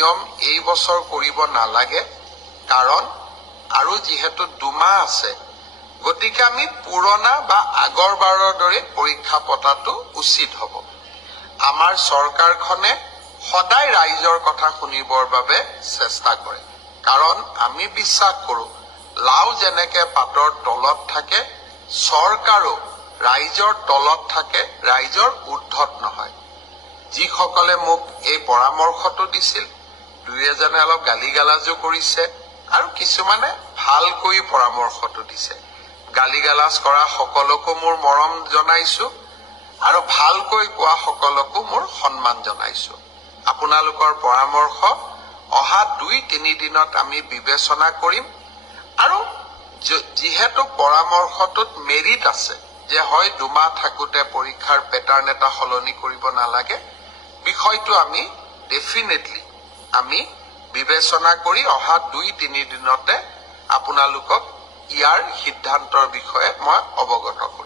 নিয়ম এই বছৰ কৰিব নালাগে কাৰণ আৰু যেহেতু 2 মাহ আছে গতিকে আমি পুৰণা বা আগৰ বাৰৰ দৰে পৰীক্ষা পতাটো উচিত হ'ব আমাৰ চৰকাৰখনে সদায় ৰাইজৰ কথা শুনিবৰ বাবে চেষ্টা কৰে কাৰণ আমি বিশ্বাস কৰো লাউ যেনেকে পাতৰ তলত থাকে চৰকাৰো ৰাইজৰ তলত থাকে ৰাইজৰ উদ্ধত নহয় যিসকলে মোক এই পৰামৰ্শটো দিছিল দুই এজনে অলপ গালিগালাজো কৰিছে আৰু কিছুমানে ভালকৈ পৰামৰ্শটো দিছে গালিগালাজ কৰা সকলকো মোৰ মৰম জনাইছো আৰু ভালকৈ কোৱা সকলকো মোৰ সন্মান জনাইছো আপোনালোকৰ পৰামৰ্শ অহা 2-3 দিনত আমি বিবেচনা কৰিম আৰু যেহেতু পৰামৰ্শটোত মেৰিট আছে যে হয় 2 মাহ থাকোতে পৰীক্ষাৰ প্যাটাৰ্ন এটা সলনি কৰিব নালাগে বিষয়টো আমি ডেফিনেটলি আমি বিবেচনা কৰি অহা 2-3 দিনতে আপোনালোকক ইয়াৰ সিদ্ধান্তৰ বিষয়ে মই অৱগত কৰিম